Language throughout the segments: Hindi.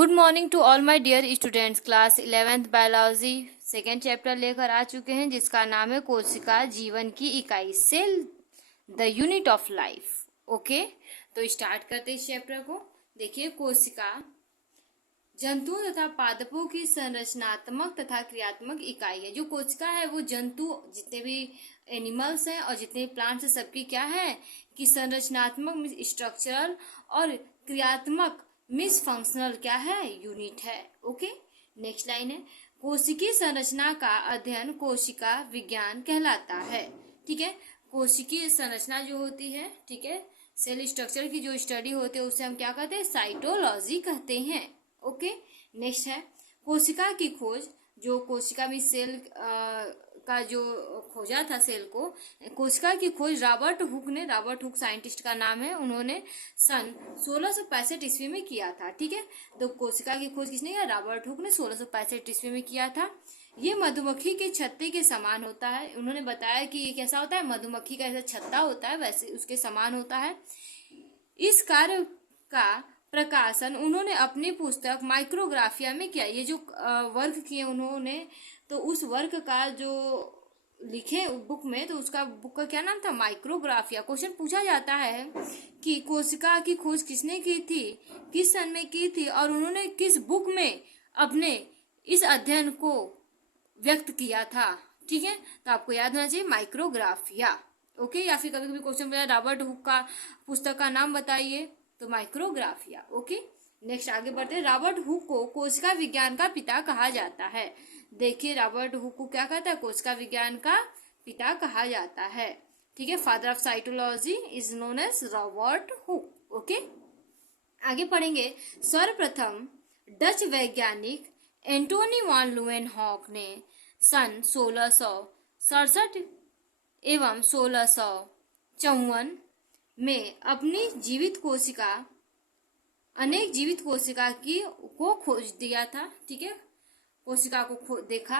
Good morning to all my dear students. Class 11th biology second chapter लेकर आ चुके हैं जिसका नाम है कोशिका जीवन की इकाई, cell the unit of life. Okay, तो स्टार्ट करते हैं इस चैप्टर को। देखिए, कोशिका जंतुओं तथा पादपों की संरचनात्मक तथा क्रियात्मक इकाई है। जो कोशिका है वो जंतु, जितने भी एनिमल्स हैं और जितने प्लांट्स हैं, सबकी क्या है कि संरचनात्मक स्ट्रक्चरल और क्रियात्मक मिस फंक्शनल क्या है, यूनिट है। ओके, नेक्स्ट लाइन है, कोशिकीय संरचना का अध्ययन कोशिका विज्ञान कहलाता है। ठीक है, कोशिकीय संरचना जो होती है, ठीक है, सेल स्ट्रक्चर की जो स्टडी होती है उसे हम क्या कहते हैं, साइटोलॉजी कहते हैं। ओके, नेक्स्ट है कोशिका की खोज। जो कोशिका में सेल का जो खोजा था सेल को, कोशिका की खोज रॉबर्ट हुक साइंटिस्ट का नाम है, उन्होंने सन 1665 ईस्वी में किया था। ठीक है, तो कोशिका की खोज किसने किया, रॉबर्ट हुक ने 1665 ईस्वी में किया था। ये मधुमक्खी के छत्ते के समान होता है। उन्होंने बताया कि ये कैसा होता है, मधुमक्खी का ऐसा छत्ता होता है, वैसे उसके समान होता है। इस कार्य का प्रकाशन उन्होंने अपनी पुस्तक माइक्रोग्राफिया में किया। ये जो वर्क किए उन्होंने, तो उस वर्क का जो लिखे बुक में, तो उसका बुक का क्या नाम था, माइक्रोग्राफिया। क्वेश्चन पूछा जाता है कि कोशिका की खोज किसने की थी, किस सन में की थी, और उन्होंने किस बुक में अपने इस अध्ययन को व्यक्त किया था। ठीक है, तो आपको याद होना चाहिए माइक्रोग्राफिया। ओके, या फिर कभी कभी क्वेश्चन पूछा रॉबर्ट हुक का पुस्तक का नाम बताइए, तो माइक्रोग्राफिया। ओके, नेक्स्ट आगे बढ़ते हैं। रॉबर्ट हुक को कोशिका विज्ञान का पिता कहा जाता है। देखिए, रॉबर्ट हुक को क्या कहता है, कोशिका विज्ञान का पिता कहा जाता है। ठीक है, father of cytology is known as Robert Hooke. Okay, आगे पढ़ेंगे। सर्वप्रथम डच वैज्ञानिक एंटोनी वान लुएनहॉक ने सन 1667 एवं 1654 में अपनी अनेक जीवित कोशिका को खोज दिया था। ठीक है, कोशिका को देखा।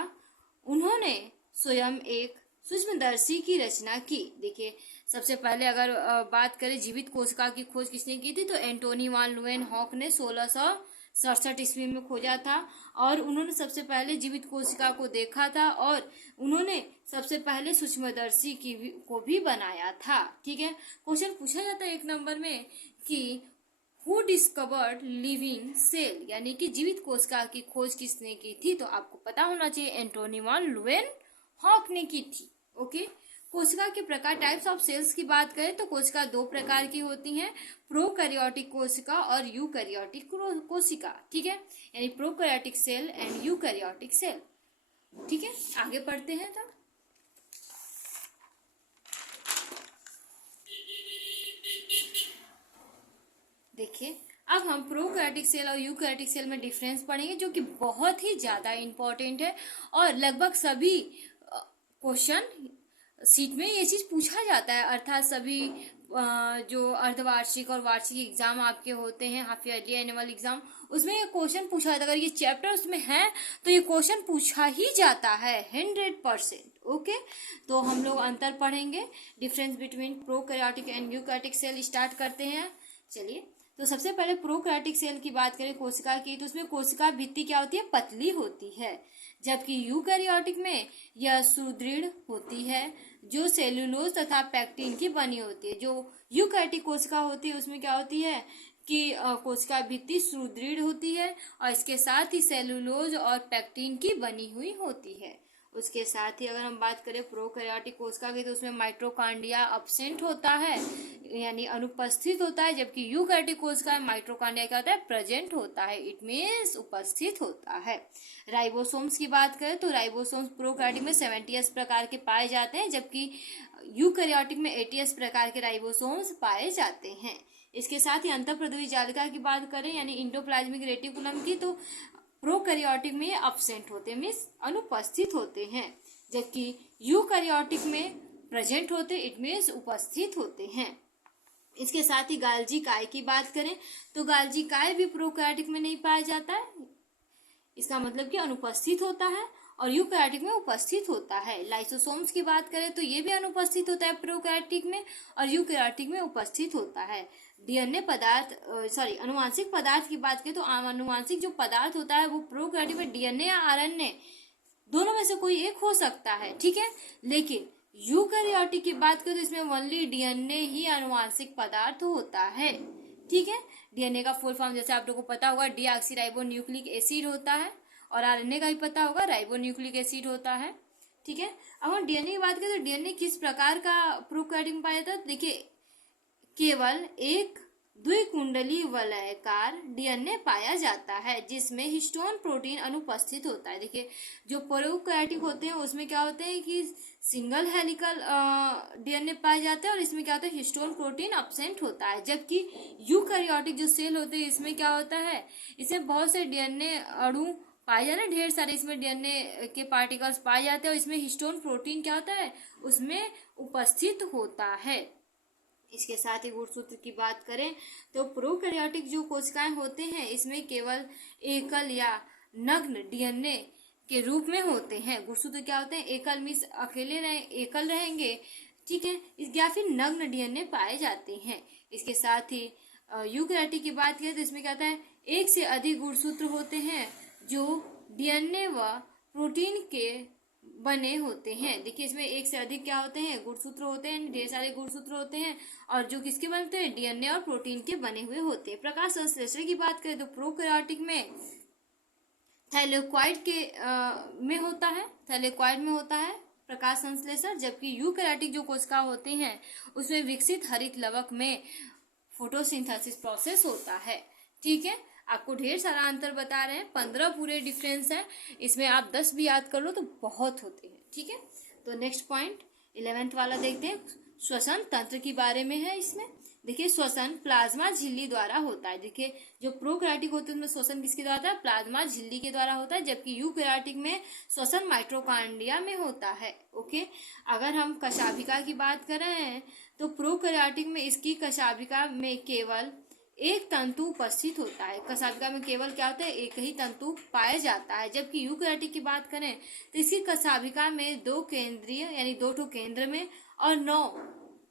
उन्होंने स्वयं एक सूक्ष्मदर्शी की रचना की। देखिए, सबसे पहले अगर बात करें जीवित कोशिका की खोज किसने की थी, तो एंटोनी वान लुएनहॉक ने 1667 ईस्वी में खोजा था, और उन्होंने सबसे पहले जीवित कोशिका को देखा था, और उन्होंने सबसे पहले सूक्ष्मदर्शी को भी बनाया था। ठीक है, क्वेश्चन पूछा जाता है 1 नंबर में कि हु डिस्कवर्ड लिविंग सेल, यानी कि जीवित कोशिका की खोज किसने की थी, तो आपको पता होना चाहिए एंटोनी वान लुएनहॉक ने की थी। ओके, कोशिका के प्रकार, टाइप्स ऑफ सेल्स की बात करें तो कोशिका 2 प्रकार की होती हैं, प्रोकैरियोटिक कोशिका और यूकैरियोटिक कोशिका। ठीक है, यानी prokaryotic cell and eukaryotic cell. ठीक है, आगे पढ़ते हैं। तो देखिए, अब हम प्रोकैरियोटिक सेल और यूकैरियोटिक सेल में डिफरेंस पढ़ेंगे, जो कि बहुत ही ज्यादा इंपॉर्टेंट है, और लगभग सभी क्वेश्चन सीट में ये चीज पूछा जाता है। अर्थात सभी जो अर्धवार्षिक और वार्षिक एग्जाम आपके होते हैं, हाफ ईयरली एनुअल एग्जाम, उसमें ये क्वेश्चन पूछा जाता है। अगर ये चैप्टर उसमें है तो ये क्वेश्चन पूछा ही जाता है 100%। ओके, तो हम लोग अंतर पढ़ेंगे, difference between prokaryotic and eukaryotic cell start करते हैं। चलिए, तो सबसे पहले प्रोकैरियोटिक सेल की बात करें कोशिका की, तो उसमें कोशिका भित्ति क्या होती है, पतली होती है, जबकि यूकैरियोटिक में यह सुदृढ़ होती है, जो सेलुलोज तथा पैक्टिन की बनी होती है। जो यूकैरियोटिक कोशिका होती है उसमें क्या होती है कि कोशिका भित्ति सुदृढ़ होती है, और इसके साथ ही सेलुलोज और पैक्टिन की बनी हुई होती है। उसके साथ ही अगर हम बात करें प्रोकैरियोटिक कोशिका की, तो उसमें माइटोकॉन्ड्रिया अब्सेंट होता है, यानी अनुपस्थित होता है, जबकि यूकैरियोटिक कोशिका में माइटोकॉन्ड्रिया क्या होता है, प्रेजेंट होता है, इट मीन्स उपस्थित होता है। राइबोसोम्स की बात करें तो राइबोसोम्स प्रोकैरियोटिक में 70s प्रकार के पाए जाते हैं, जबकि यूकैरियोटिक में 80s प्रकार के राइबोसोम्स पाए जाते हैं। इसके साथ ही अंतःप्रद्रवी जालिका की बात करें, यानी इंडोप्लाज्मिक रेटिकुलम की, तो प्रोकैरियोटिक में एब्सेंट होते हैं, मीन्स अनुपस्थित होते हैं, जबकि यूकैरियोटिक में प्रेजेंट होते, इट मीन्स उपस्थित होते हैं। इसके साथ ही गाल्जी काय की बात करें तो गाल्जी काय भी प्रोकैरियोटिक में नहीं पाया जाता है, इसका मतलब कि अनुपस्थित होता है, और यूकैरियोटिक में उपस्थित होता है। लाइसोसोम्स की बात करें तो ये भी अनुपस्थित होता है प्रोकैरियोटिक में, और यूकैरियोटिक में उपस्थित होता है। डीएनए पदार्थ अनुवांशिक पदार्थ की बात करें तो अनुवांशिक जो पदार्थ होता है वो प्रोकैरियोटिक में डीएनए या आरएनए दोनों में से कोई एक हो सकता है, ठीक है। लेकिन यूकैरियोटिक की बात करें तो इसमें ओनली डीएनए ही अनुवांशिक पदार्थ होता है, ठीक है। डीएनए का फुल फॉर्म जैसे आप लोगों को पता होगा डीऑक्सीराइबोन्यूक्लिक एसिड होता है, और आरएनए का भी पता होगा राइबोन्यूक्लिक एसिड होता है, ठीक है। अब हम डीएनए की बात करें तो डीएनए किस प्रकार का प्रोकैरियोटिक में पाया जाता है, देखिए केवल एक द्विकुंडली वलयाकार डीएनए पाया जाता है जिसमें हिस्टोन प्रोटीन अनुपस्थित होता है। देखिए जो प्रोकैरियोटिक होते हैं उसमें क्या होते हैं कि सिंगल हेलिकल डीएनए पाए जाते हैं और इसमें क्या होता है हिस्टोन प्रोटीन एब्सेंट होता है, जबकि यूकैरियोटिक जो सेल होते हैं इसमें क्या होता है, इसमें बहुत से डीएनए अणु पाए जाते हैं, ढेर सारे इसमें डीएनए के पार्टिकल्स पाए जाते हैं और इसमें हिस्टोन प्रोटीन क्या होता है उसमें उपस्थित होता है। इसके साथ ही गुणसूत्र की बात करें तो प्रोकैरियोटिक जो कोशिकाएं होते हैं इसमें केवल एकल या नग्न डीएनए के रूप में होते हैं। गुणसूत्र क्या होते हैं, एकल मीन्स एकल रहेंगे, ठीक है, या फिर नग्न डीएनए पाए जाते हैं। इसके साथ ही यूकैरियोटिक की बात करें तो इसमें क्या होता है एक से अधिक गुणसूत्र होते हैं जो डीएनए व प्रोटीन के बने होते हैं। देखिए इसमें एक से अधिक क्या होते हैं गुणसूत्र होते हैं, ढेर सारे गुणसूत्र होते हैं और जो किसके बनते हैं डीएनए और प्रोटीन के बने हुए होते हैं। प्रकाश संश्लेषण की बात करें तो प्रोकैरियोटिक में थैलेकोइड में होता है प्रकाश संश्लेषण, जबकि यूकैरियोटिक जो कोशिका होते हैं उसमें विकसित हरित लवक में फोटोसिंथेसिस प्रोसेस होता है, ठीक है। आपको ढेर सारा अंतर बता रहे हैं, 15 पूरे डिफरेंस है, इसमें आप 10 भी याद कर लो तो बहुत होते हैं, ठीक है। तो नेक्स्ट पॉइंट 11th वाला देखते हैं, श्वसन तंत्र के बारे में है। इसमें देखिए श्वसन प्लाज्मा झिल्ली द्वारा होता है। देखिए जो प्रोकैरियोटिक होते हैं उनमें श्वसन किसके द्वारा होता है, प्लाज्मा झिल्ली के द्वारा होता है, जबकि यूकैरियोटिक में श्वसन माइटोकॉन्ड्रिया में होता है, ओके। अगर हम कशाभिका की बात कर रहे हैं तो प्रोकैरियोटिक में इसकी कशाभिका में केवल एक तंतु उपस्थित होता है। कशाभिका में केवल क्या होता है एक ही तंतु पाया जाता है, जबकि यूकैरियोटिक की बात करें तो इसकी कशाभिका में 2 केंद्रीय यानी 2 ठो केंद्र में और 9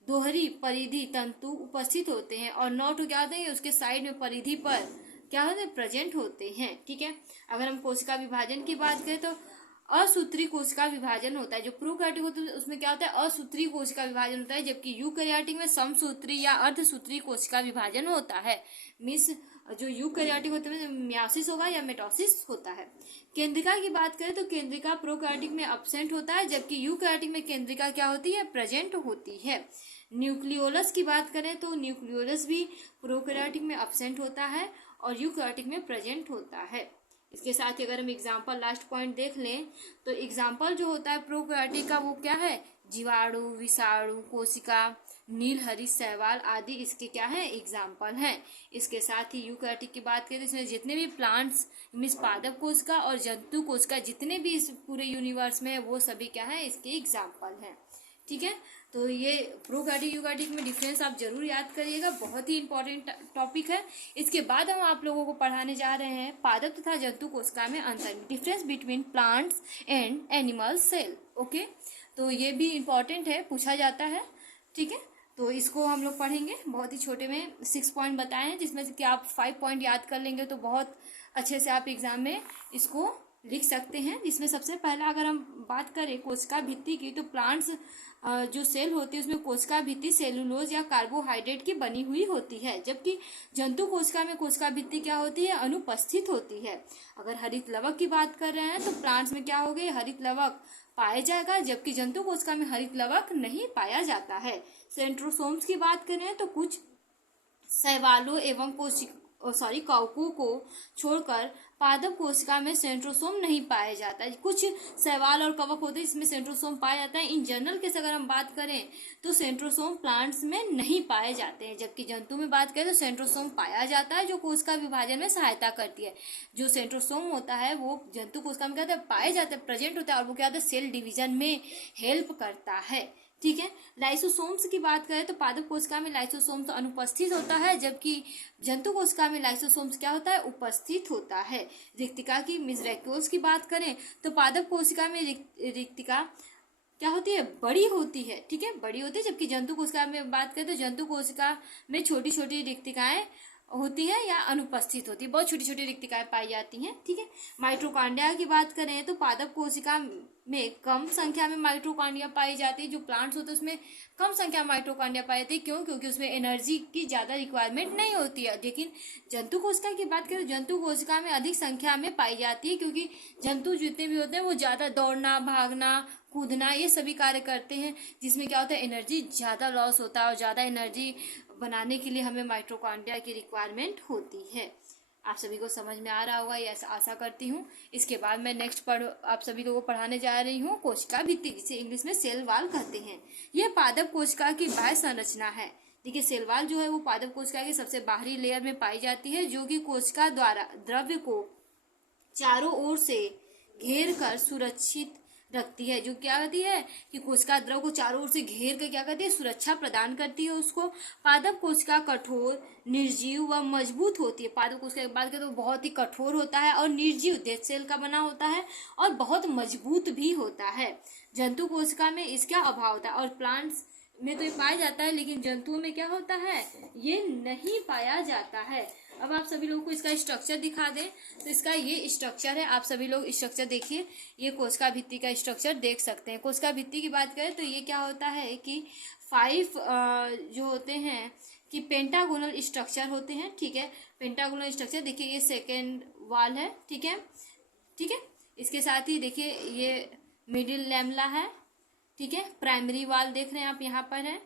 दोहरी परिधि तंतु उपस्थित होते हैं और 9 ठो क्या होते हैं उसके साइड में परिधि पर क्या होते हैं प्रेजेंट होते हैं, ठीक है। अगर हम कोशिका विभाजन की बात करें तो असूत्री कोशिका विभाजन होता है। जो प्रोकैरियोटिक होता है उसमें क्या होता है असूत्री कोशिका विभाजन होता है, जबकि यूकैरियोटिक में समसूत्री या अर्धसूत्री कोशिका विभाजन होता है। मीन्स जो यूकैरियोटिक होते हैं मियोसिस होगा या मिटोसिस होता है। केंद्रिका की बात करें तो केंद्रिका प्रोकैरियोटिक में एब्सेंट होता है, जबकि यूकैरियोटिक में केंद्रिका क्या होती है प्रेजेंट होती है। न्यूक्लियोलस की बात करें तो न्यूक्लियोलस भी प्रोकैरियोटिक में एब्सेंट होता है और यूकैरियोटिक में प्रेजेंट होता है। इसके साथ ही अगर हम एग्जाम्पल लास्ट पॉइंट देख लें तो एग्जाम्पल जो होता है प्रोकैरियोटिक का वो क्या है, जीवाणु, विषाणु, कोशिका, नीलहरी, शैवाल आदि इसके क्या है एग्जाम्पल हैं। इसके साथ ही यूकैरियोटिक की बात करें तो इसमें जितने भी प्लांट्स मीन्स पादप कोशिका और जंतु कोशिका जितने भी इस पूरे यूनिवर्स में है वो सभी क्या है इसके एग्जाम्पल हैं, ठीक है। तो ये प्रोकैरियोटिक यूकैरियोटिक में डिफरेंस आप जरूर याद करिएगा, बहुत ही इंपॉर्टेंट टॉपिक है। इसके बाद हम आप लोगों को पढ़ाने जा रहे हैं पादप तथा जंतु कोशिका में अंतर, difference between plants and animal cell, okay. तो ये भी इम्पॉर्टेंट है, पूछा जाता है, ठीक है। तो इसको हम लोग पढ़ेंगे, बहुत ही छोटे में 6 पॉइंट बताए हैं जिसमें से कि आप 5 पॉइंट याद कर लेंगे तो बहुत अच्छे से आप एग्जाम में इसको लिख सकते हैं। जिसमें सबसे पहला अगर हम बात करें कोशिका भित्ति की तो प्लांट्स जो सेल होती है उसमें कोशिका भित्ति सेलुलोज या कार्बोहाइड्रेट की बनी हुई होती है, जबकि जंतु कोशिका में कोशिका भित्ति क्या होती है अनुपस्थित होती है। अगर हरित लवक की बात कर रहे हैं तो प्लांट्स में क्या हो गए हरित लवक पाया जाएगा, जबकि जंतु कोशिका में हरित लवक नहीं पाया जाता है। सेंट्रोसोम्स की बात करें तो कुछ शैवालों एवं कवकों को छोड़कर पादप कोशिका में सेंट्रोसोम नहीं पाया जाता है। कुछ शैवाल और कवक होते हैं इसमें सेंट्रोसोम पाया जाता है। इन जनरल केस अगर हम बात करें तो सेंट्रोसोम प्लांट्स में नहीं पाए जाते हैं, जबकि जंतु में बात करें तो सेंट्रोसोम पाया जाता है जो कोशिका विभाजन में सहायता करती है। जो सेंट्रोसोम होता है वो जंतु कोशिका में क्या होता है पाए जाते हैं, प्रेजेंट होता है और वो क्या होता है सेल डिवीजन में हेल्प करता है, ठीक है। लाइसोसोम्स की बात करें तो पादप कोशिका में लाइसोसोम्स अनुपस्थित होता है, जबकि जंतु कोशिका में लाइसोसोम्स क्या होता है उपस्थित होता है। रिक्तिका की मिसरैक्योल्स की बात करें तो पादप कोशिका में रिक्तिका क्या होती है, बड़ी होती है, ठीक है, बड़ी होती है। जबकि जंतु कोशिका में बात करें तो जंतु कोशिका में छोटी छोटी रिक्तिकाएं होती है या अनुपस्थित होती है, बहुत छोटी छोटी रिक्तिकाएं पाई जाती हैं, ठीक है। माइटोकॉन्ड्रिया की बात करें तो पादप कोशिका में कम संख्या में माइटोकॉन्ड्रिया पाई जाती है। जो प्लांट्स होते हैं उसमें कम संख्या में माइटोकॉन्ड्रिया पाई जाती है, क्यों? क्योंकि उसमें एनर्जी की ज्यादा रिक्वायरमेंट नहीं होती है। लेकिन जंतु कोशिका की बात करें, जंतु कोशिका में अधिक संख्या में पाई जाती है, क्योंकि जंतु जितने भी होते हैं वो ज्यादा दौड़ना, भागना, कूदना, ये सभी कार्य करते हैं, जिसमें क्या होता है, एनर्जी ज्यादा लॉस होता है और ज्यादा एनर्जी बनाने के लिए हमें माइटोकॉन्ड्रिया की रिक्वायरमेंट होती है। आप सभी को समझ में आ रहा होगा, ये आशा करती हूँ। इसके बाद मैं नेक्स्ट आप सभी लोगों को पढ़ाने जा रही हूँ कोशिका भित्ति, जिसे इंग्लिश में सेल वॉल कहते हैं। यह पादप कोशिका की बाह्य संरचना है। देखिए, सेल वॉल जो है वो पादप कोशिका की सबसे बाहरी लेयर में पाई जाती है, जो कि कोशिका द्वारा द्रव्य को चारों ओर से घेर कर सुरक्षित रखती है। जो क्या करती है कि कोशिका द्रव को चारों ओर से घेर कर क्या करती है, सुरक्षा प्रदान करती है उसको। पादप कोशिका कठोर, निर्जीव व मजबूत होती है। पादप कोशिका की बात करें तो बहुत ही कठोर होता है और निर्जीव, डेड सेल का बना होता है और बहुत मजबूत भी होता है। जंतु कोशिका में इसका अभाव होता है और प्लांट्स में तो ये पाया जाता है, लेकिन जंतुओं में क्या होता है, ये नहीं पाया जाता है। अब आप सभी लोगों को इसका स्ट्रक्चर दिखा दें तो इसका ये स्ट्रक्चर है। आप सभी लोग स्ट्रक्चर देखिए, ये कोशिका भित्ति का स्ट्रक्चर देख सकते हैं। कोशिका भित्ति की बात करें तो ये क्या होता है कि 5 जो होते हैं कि पेंटागोनल स्ट्रक्चर होते हैं, ठीक है। पेंटागोनल स्ट्रक्चर देखिए, ये सेकेंड वॉल है, ठीक है, ठीक है। इसके साथ ही देखिए ये मिडिल लैमेला है, ठीक है। प्राइमरी वॉल देख रहे हैं आप, यहाँ पर है,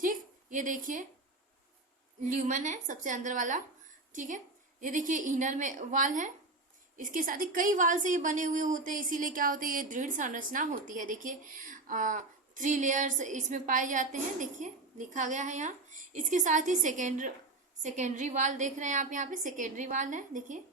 ठीक। ये देखिए ल्यूमन है सबसे अंदर वाला, ठीक है। ये देखिए इनर में वाल है। इसके साथ ही कई वाल से ये बने हुए होते हैं, इसीलिए क्या होते हैं, ये दृढ़ संरचना होती है। देखिए 3 लेयर्स इसमें पाए जाते हैं, देखिए लिखा गया है यहाँ। इसके साथ ही सेकेंडरी वाल देख रहे हैं आप, यहाँ पे सेकेंडरी वाल है, देखिए।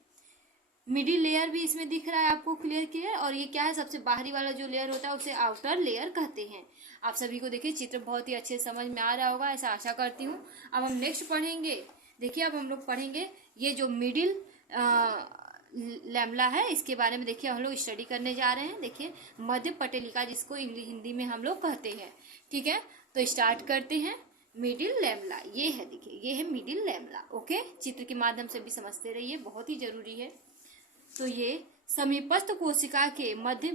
मिडिल लेयर भी इसमें दिख रहा है आपको क्लियर। और ये क्या है, सबसे बाहरी वाला जो लेयर होता है उसे आउटर लेयर कहते हैं। आप सभी को देखिए चित्र बहुत ही अच्छे समझ में आ रहा होगा, ऐसा आशा करती हूँ। अब हम नेक्स्ट पढ़ेंगे, देखिए अब हम लोग पढ़ेंगे ये जो मिडिल लैमेला है, इसके बारे में देखिए हम लोग स्टडी करने जा रहे हैं। देखिए मध्य पटेलिका, जिसको हिंदी में हम लोग कहते हैं, ठीक है। तो स्टार्ट करते हैं। मिडिल लैमेला ये है, देखिए ये है मिडिल लैमेला, ओके। चित्र के माध्यम से भी समझते रहिए, बहुत ही जरूरी है। तो ये समीपस्थ कोशिका के मध्य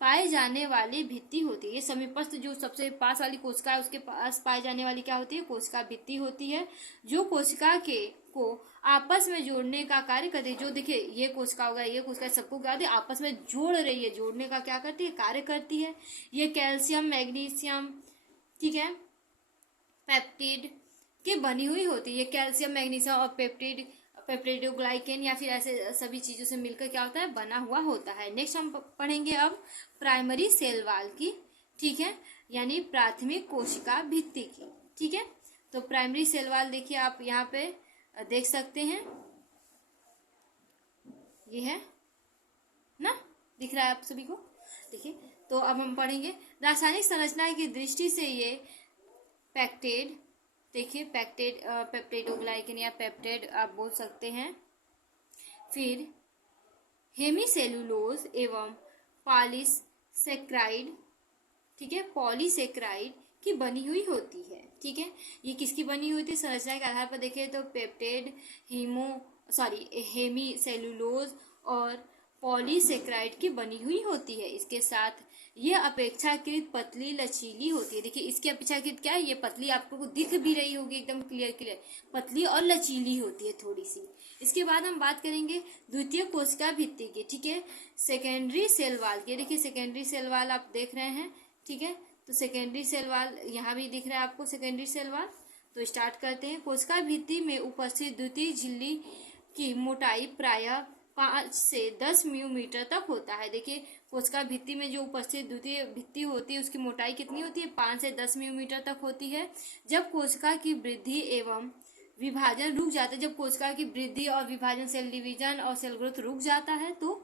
पाए जाने वाली भित्ति होती है। ये समीपस्थ जो सबसे पास वाली कोशिका है उसके पास पाए जाने वाली क्या होती है, कोशिका भित्ति होती है, जो कोशिका को आपस में जोड़ने का कार्य करती है। जो देखिए ये कोशिका होगा, ये कोशिका, सबको क्या है, आपस में जोड़ रही है, जोड़ने का क्या करती है, कार्य करती है। ये कैल्शियम, मैग्नीशियम, ठीक है, पेप्टिड की बनी हुई होती है। ये कैल्शियम, मैग्नीशियम और पेप्टिडोग्लाइकेन या फिर ऐसे सभी चीजों से मिलकर क्या होता है, बना हुआ होता है। नेक्स्ट हम पढ़ेंगे अब प्राइमरी सेल वॉल की, ठीक है, यानी प्राथमिक कोशिका भित्ति की, ठीक है। तो प्राइमरी सेल वॉल देखिए आप यहाँ पे देख सकते हैं, ये है ना, दिख रहा है आप सभी को, देखिए। तो अब हम पढ़ेंगे रासायनिक संरचना की दृष्टि से ये पेक्टेड, देखिए पेक्टेड, पेप्टिडोग्लाइकेन या पेप्टेड आप बोल सकते हैं। फिर हेमीसेलुलोज एवं पॉलीसेक्राइड, ठीक है, पॉलीसेक्राइड की बनी हुई होती है, ठीक है। ये किसकी बनी हुई थी, संरचना के आधार पर देखें तो पेप्टेड, हेमीसेलुलोज और पॉलीसेक्राइड की बनी हुई होती है। इसके साथ ये अपेक्षाकृत पतली लचीली होती है। देखिए इसकी अपेक्षाकृत क्या है, ये पतली आपको दिख भी रही होगी, एकदम क्लियर पतली और लचीली होती है थोड़ी सी। इसके बाद हम बात करेंगे द्वितीय कोशिका भित्ति की, ठीक है, सेकेंडरी सेल वॉल की। देखिए सेकेंडरी सेल वॉल आप देख रहे हैं, ठीक है। तो सेकेंडरी सेल वॉल यहाँ भी दिख रहा है आपको, सेकेंडरी सेल वॉल। तो स्टार्ट करते हैं। कोशिका भित्ति में उपस्थित द्वितीय झिल्ली की मोटाई प्रायः 5 से 10 मिलीमीटर तक होता है। देखिए कोशिका भित्ति में जो उपस्थित द्वितीय भित्ति होती है उसकी मोटाई कितनी होती है, 5 से 10 मिलीमीटर तक होती है। जब कोशिका की वृद्धि एवं विभाजन रुक जाता है, जब कोशिका की वृद्धि और विभाजन, सेल डिवीजन और सेल ग्रोथ रुक जाता है, तो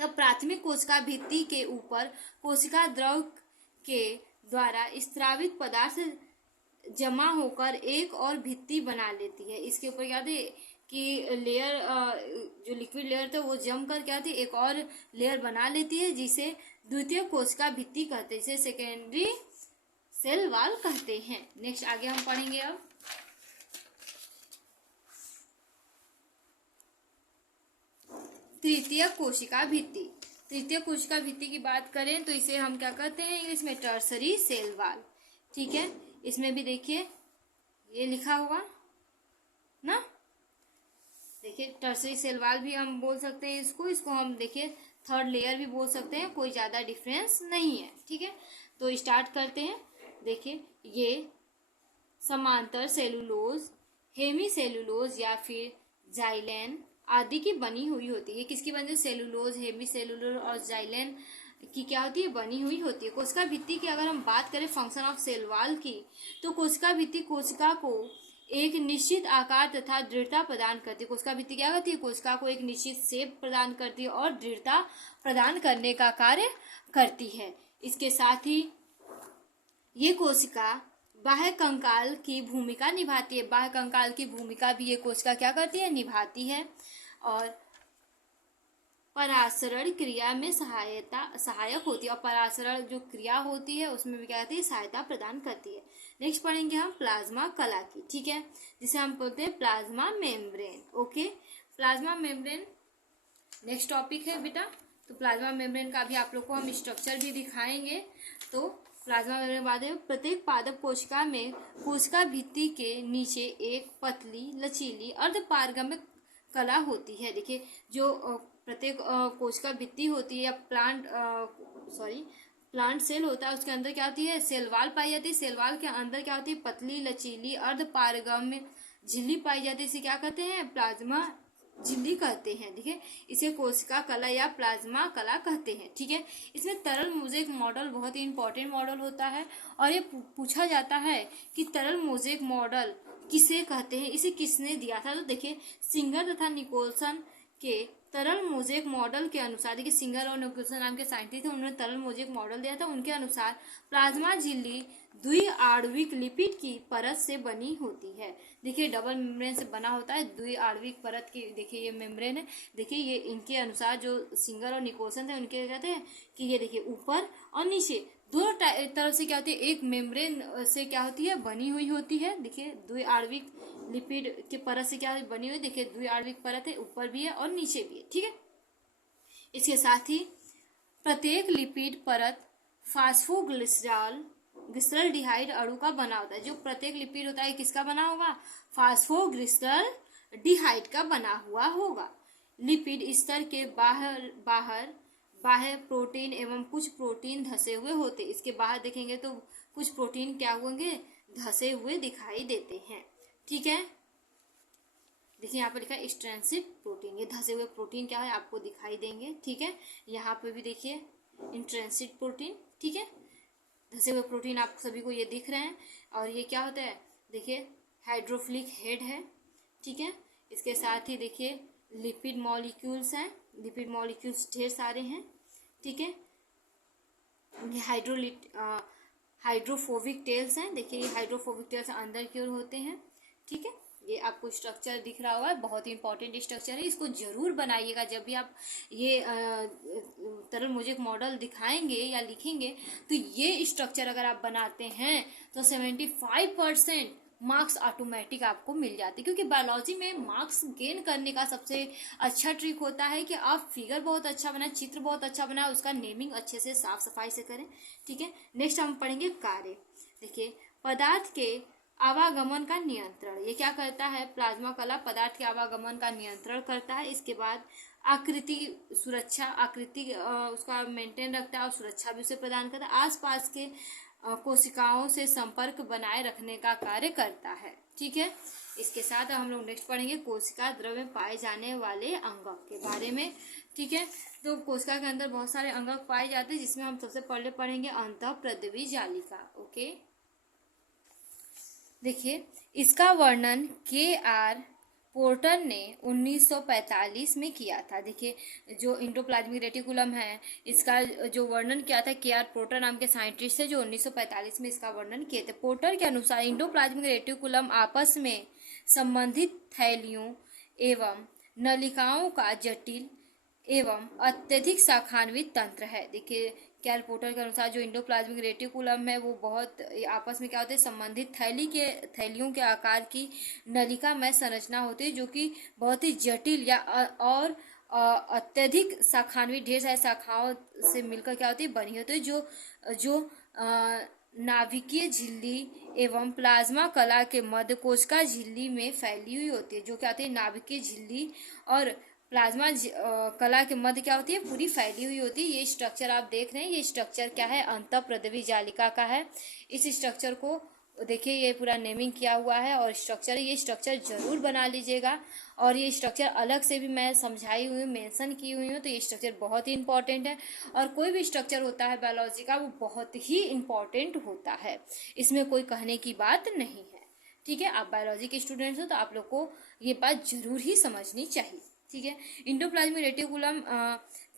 तब प्राथमिक कोशिका भित्ति के ऊपर कोशिका द्रव के द्वारा स्रावित पदार्थ जमा होकर एक और भित्ति बना लेती है। इसके ऊपर याद है कि लेयर जो लिक्विड लेयर था वो जम कर क्या होती है, एक और लेयर बना लेती है जिसे द्वितीय कोशिका भित्ति कहते हैं, जिसे सेकेंडरी सेल वॉल कहते हैं। नेक्स्ट आगे हम पढ़ेंगे अब तृतीय कोशिका भित्ति। तृतीय कोशिका भित्ति की बात करें तो इसे हम क्या कहते हैं इंग्लिश में, टर्सरी सेल वॉल। ठीक है, इसमें भी देखिए ये लिखा होगा ना, देखिए टर्सरी सेल वॉल भी हम बोल सकते हैं इसको हम देखिए थर्ड लेयर भी बोल सकते हैं, कोई ज्यादा डिफरेंस नहीं है। ठीक है, तो स्टार्ट करते हैं। देखिए ये समांतर सेलुलोज, हेमी सेलुलोज या फिर जाइलेन आदि की बनी हुई होती है। किसकी बनी है, सेलुलोज, हेमी सेलुलोज और जाइलेन की क्या होती है, बनी हुई होती है। कोशिका भित्ति की अगर हम बात करें फंक्शन ऑफ सेल वॉल की, तो कोशिका भित्ति कोशिका को एक निश्चित आकार तथा दृढ़ता प्रदान करती है। कोशिका भित्ति क्या करती है, कोशिका को एक निश्चित शेप प्रदान करती है और दृढ़ता प्रदान करने का कार्य करती है। इसके साथ ही ये कोशिका बाह्य कंकाल की भूमिका निभाती है। बाह्य कंकाल की भूमिका भी ये कोशिका क्या करती है, निभाती है। और परासरण क्रिया में सहायक होती है, और परासरण जो क्रिया होती है उसमें भी क्या करती है, सहायता प्रदान करती है। नेक्स्ट पढ़ेंगे हम प्लाज्मा कला की। ठीक है, जिसे हम बोलते हैं plasma membrane. Okay, plasma membrane next topic है बेटा। तो प्लाज्मा मेम्ब्रेन का भी आप लोग को हम स्ट्रक्चर भी दिखाएंगे। तो प्लाज्मा मेम्ब्रेन बाद प्रत्येक पादप कोशिका में कोशिका भित्ति के नीचे एक पतली लचीली अर्धपारगम्य कला होती है। देखिए जो प्रत्येक कोशिका भित्ति होती है या प्लांट सेल होता है, उसके अंदर क्या होती है, सेल वॉल पाई जाती है। सेल वॉल के अंदर क्या होती है, पतली लचीली अर्धपारगम्य झिल्ली पाई जाती है। इसे क्या कहते हैं, प्लाज्मा झिल्ली कहते हैं। देखिए इसे कोशिका कला या प्लाज्मा कला कहते हैं। ठीक है, इसमें तरल मोज़ेक मॉडल बहुत ही इंपॉर्टेंट मॉडल होता है, और ये पूछा जाता है कि तरल मोज़ेक मॉडल किसे कहते हैं, इसे किसने दिया था। तो देखिए सिंगर तथा निकोलसन के तरल मोज़ेक मॉडल के अनुसार, देखिए सिंगर और निकोलसन नाम के साइंटिस्ट थे, उन्होंने तरल मोज़ेक मॉडल दिया था। उनके अनुसार प्लाज्मा झिल्ली द्विआण्विक लिपिड की परत से बनी होती है। देखिए डबल मेम्ब्रेन से बना होता है, द्विआण्विक परत की। देखिए ये मेम्ब्रेन है। देखिए ये इनके अनुसार जो सिंगर और निकोलसन थे उनके कहते हैं कि ये देखिए ऊपर और नीचे दोनों तरफ से क्या होती है, एक मेम्ब्रेन से क्या होती है, बनी हुई होती है। देखिए द्विआण्विक लिपिड के परत से क्या बनी हुई, देखिए द्विआण्विक परत है, ऊपर भी है और नीचे भी है। ठीक है, इसके साथ ही प्रत्येक लिपिड परत फास्फोग्लिसरॉल्डिहाइड अणु का बना होता है। जो प्रत्येक लिपिड होता है किसका बना होगा, फास्फोग्लिसरॉल्डिहाइड का बना हुआ होगा। लिपिड स्तर के बाहर प्रोटीन एवं कुछ प्रोटीन धसे हुए होते। इसके बाहर देखेंगे तो कुछ प्रोटीन क्या होंगे, धसे हुए दिखाई देते हैं। ठीक है, देखिए यहाँ पर लिखा है एक्सट्रिंसिक प्रोटीन, ये धसे हुए प्रोटीन क्या है आपको दिखाई देंगे। ठीक है, यहाँ पे भी देखिए इंट्रिंसिक प्रोटीन। ठीक है, धसे हुए प्रोटीन आप सभी को ये दिख रहे हैं। और ये क्या होता है, देखिए हाइड्रोफिलिक हेड है। ठीक है, इसके साथ ही देखिए लिपिड मॉलिक्यूल्स हैं, लिपिड मॉलिक्यूल्स ढेर सारे हैं। ठीक है, हाइड्रोफोबिक टेल्स हैं। देखिए ये हाइड्रोफोबिक टेल्स अंदर की ओर होते हैं। ठीक है, ये आपको स्ट्रक्चर दिख रहा होगा, बहुत ही इंपॉर्टेंट स्ट्रक्चर है, इसको जरूर बनाइएगा। जब भी आप ये तरल मोज़ेक मॉडल दिखाएंगे या लिखेंगे तो ये स्ट्रक्चर अगर आप बनाते हैं तो 75% मार्क्स ऑटोमेटिक आपको मिल जाते हैं। क्योंकि बायोलॉजी में मार्क्स गेन करने का सबसे अच्छा ट्रिक होता है कि आप फिगर बहुत अच्छा बनाए, चित्र बहुत अच्छा बनाए, उसका नेमिंग अच्छे से साफ सफाई से करें। ठीक है, नेक्स्ट हम पढ़ेंगे कार्य। देखिए पदार्थ के आवागमन का नियंत्रण, ये क्या करता है, प्लाज्मा कला पदार्थ के आवागमन का नियंत्रण करता है। इसके बाद आकृति सुरक्षा, आकृति उसका मेंटेन रखता है और सुरक्षा भी उसे प्रदान करता है। आसपास के कोशिकाओं से संपर्क बनाए रखने का कार्य करता है। ठीक है, इसके साथ हम लोग नेक्स्ट पढ़ेंगे कोशिका द्रव में पाए जाने वाले अंगक के बारे में। ठीक है, तो कोशिका के अंदर बहुत सारे अंगक पाए जाते हैं, जिसमें हम सबसे पहले पढ़ेंगे अंतःप्रद्रवी जालिका। ओके, देखिए इसका वर्णन के.आर. पोर्टर ने 1945 में किया था। देखिए जो इंडोप्लाज्मिक रेटिकुलम है इसका जो वर्णन किया था के.आर. पोर्टर नाम के साइंटिस्ट थे, जो 1945 में इसका वर्णन किए थे। पोर्टर के अनुसार इंडोप्लाज्मिक रेटिकुलम आपस में संबंधित थैलियों एवं नलिकाओं का जटिल एवं अत्यधिक शाखान्वित तंत्र है। देखिए कैल पोर्टर के अनुसार जो इंडोप्लाज्मिक रेटिकुलम है वो बहुत आपस में क्या होते हैं, संबंधित थैलियों के आकार की नलिकामय संरचना होती है, जो कि बहुत ही जटिल या और अत्यधिक शाखान्वित, ढेर सारी शाखाओं से मिलकर क्या होती है, बनी होती है, जो जो नाभिकीय झिल्ली एवं प्लाज्मा कला के मध्य कोशिका झिल्ली में फैली हुई होती है। जो क्या होती है, नाभिकीय झिल्ली और प्लाज्मा कला के मध्य क्या होती है, पूरी फैली हुई होती है। ये स्ट्रक्चर आप देख रहे हैं, ये स्ट्रक्चर क्या है, अंतःप्रद्रवी जालिका का है। इस स्ट्रक्चर को देखिए, ये पूरा नेमिंग किया हुआ है और स्ट्रक्चर, ये स्ट्रक्चर जरूर बना लीजिएगा। और ये स्ट्रक्चर अलग से भी मैं समझाई हुई, मेंशन की हुई हूँ, तो ये स्ट्रक्चर बहुत ही इंपॉर्टेंट है। और कोई भी स्ट्रक्चर होता है बायोलॉजी का, वो बहुत ही इंपॉर्टेंट होता है, इसमें कोई कहने की बात नहीं है। ठीक है, आप बायोलॉजी के स्टूडेंट्स हो तो आप लोग को ये बात जरूर ही समझनी चाहिए। ठीक है, इंडोप्लाज्मिक रेटिकुलम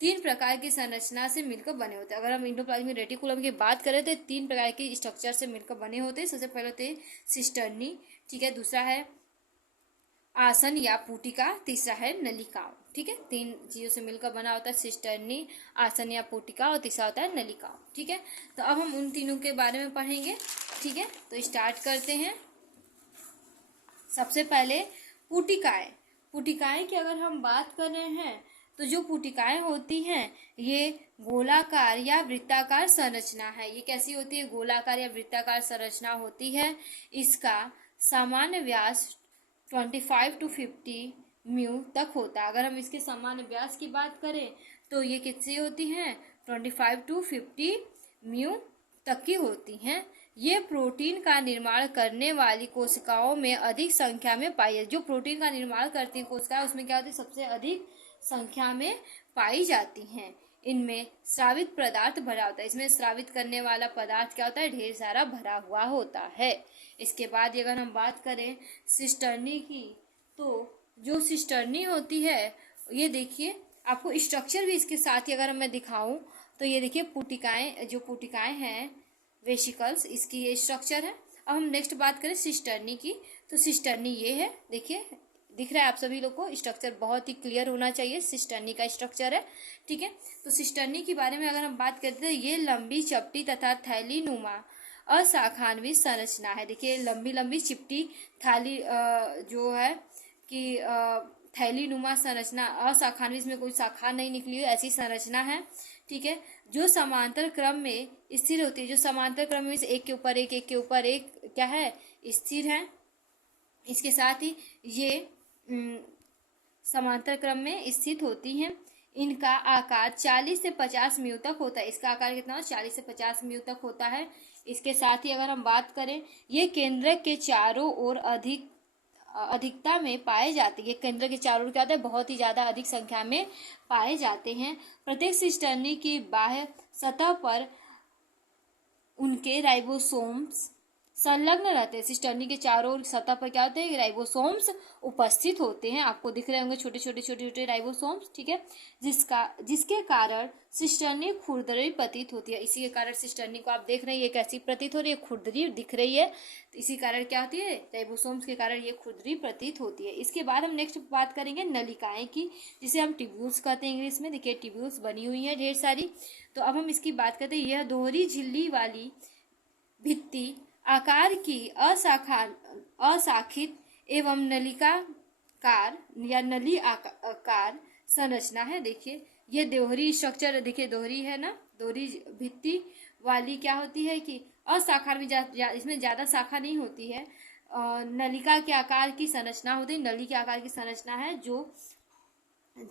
3 प्रकार की संरचना से मिलकर बने होते हैं। अगर हम इंडोप्लाज्मिक रेटिकुलम की बात करें तो 3 प्रकार के स्ट्रक्चर से मिलकर बने होते हैं। सबसे पहले होते हैं सिस्टर्नी, ठीक है, दूसरा है आसन या पुटिका, तीसरा है नलिकाओं। ठीक है, 3 चीजों से मिलकर बना होता है सिस्टर्नी, आसन या पुटिका, और तीसरा होता है नलिकाओं। ठीक है, तो अब हम उन तीनों के बारे में पढ़ेंगे। ठीक है, तो स्टार्ट करते हैं। सबसे पहले पुटिकाएं। पुटिकाएं की अगर हम बात कर रहे हैं तो जो पुटिकाएं होती हैं ये गोलाकार या वृत्ताकार संरचना है। ये कैसी होती है, गोलाकार या वृत्ताकार संरचना होती है। इसका सामान्य व्यास 25 to 50 म्यू तक होता है। अगर हम इसके सामान्य व्यास की बात करें तो ये कितनी होती हैं, 25 to 50 म्यू तक की होती हैं। ये प्रोटीन का निर्माण करने वाली कोशिकाओं में अधिक संख्या में पाई जाती है। जो प्रोटीन का निर्माण करती है कोशिकाएं, उसमें क्या होती है, सबसे अधिक संख्या में पाई जाती हैं। इनमें स्रावित पदार्थ भरा होता है। इसमें स्रावित करने वाला पदार्थ क्या होता है, ढेर सारा भरा हुआ होता है। इसके बाद अगर हम बात करें सिस्टर्नी की, तो जो सिस्टर्नी होती है, ये देखिए आपको स्ट्रक्चर भी इसके साथ ही अगर मैं दिखाऊं तो ये देखिए पुटिकाएं, जो पुटिकाएं हैं वेसिकल्स, इसकी ये स्ट्रक्चर है। अब हम नेक्स्ट बात करें सिस्टर्नी की, तो सिस्टर्नी ये है, देखिए दिख रहा है आप सभी लोग को, स्ट्रक्चर बहुत ही क्लियर होना चाहिए, सिस्टर्नी का स्ट्रक्चर है। ठीक है, तो सिस्टर्नी के बारे में अगर हम बात करते हैं, ये लंबी चपटी तथा थैली नुमा अशाखान्वित संरचना है। देखिए लंबी लंबी चिपटी थाली जो है कि थैली नुमा संरचना, अशाखान्वित में कोई शाखा नहीं निकली है, ऐसी संरचना है। ठीक है, जो समांतर क्रम में स्थिर होती है। जो समांतर क्रम में एक के ऊपर एक, एक के ऊपर एक क्या है, स्थिर है। इसके साथ ही ये समांतर क्रम में स्थित होती हैं। इनका आकार 40 से 50 म्यू तक होता है। इसका आकार कितना हो, 40 से 50 म्यू तक होता है। इसके साथ ही अगर हम बात करें, ये केंद्रक के चारों ओर अधिकता में पाए जाते हैं। केंद्र के चारों ओर क्या होता है, बहुत ही ज्यादा अधिक संख्या में पाए जाते हैं। प्रत्येक सिस्टर्नी की बाह्य सतह पर उनके राइबोसोम्स संलग्न रहते हैं। सिस्टर्नी के चारों ओर सतह पर क्या होते हैं, राइबोसोम्स उपस्थित होते हैं। आपको दिख रहे होंगे छोटे छोटे छोटे छोटे राइबोसोम्स। ठीक है, जिसके कारण सिस्टर्नी खुरदरी प्रतीत होती है। इसी के कारण सिस्टर्नी को आप देख रहे हैं, ये कैसी प्रतीत हो रही है, खुरदरी दिख रही है। तो इसी कारण क्या होती है, राइबोसोम्स के कारण ये खुरदरी प्रतीत होती है। इसके बाद हम नेक्स्ट बात करेंगे नलिकाएं की, जिसे हम ट्यूब्यूल्स कहते हैं इंग्लिश में। देखिए ट्यूब्यूल्स बनी हुई है ढेर सारी। तो अब हम इसकी बात करते हैं। यह दोहरी झिल्ली वाली भित्ति आकार की अशाखित एवं नलिकाकार या नली आकार संरचना है। देखिए ये दोहरी स्ट्रक्चर, देखिए दोहरी है ना, दोहरी भित्ति वाली क्या होती है कि अशाखा में इसमें ज्यादा शाखा नहीं होती है। नलिका के आकार की संरचना होती है। नली के आकार की संरचना है जो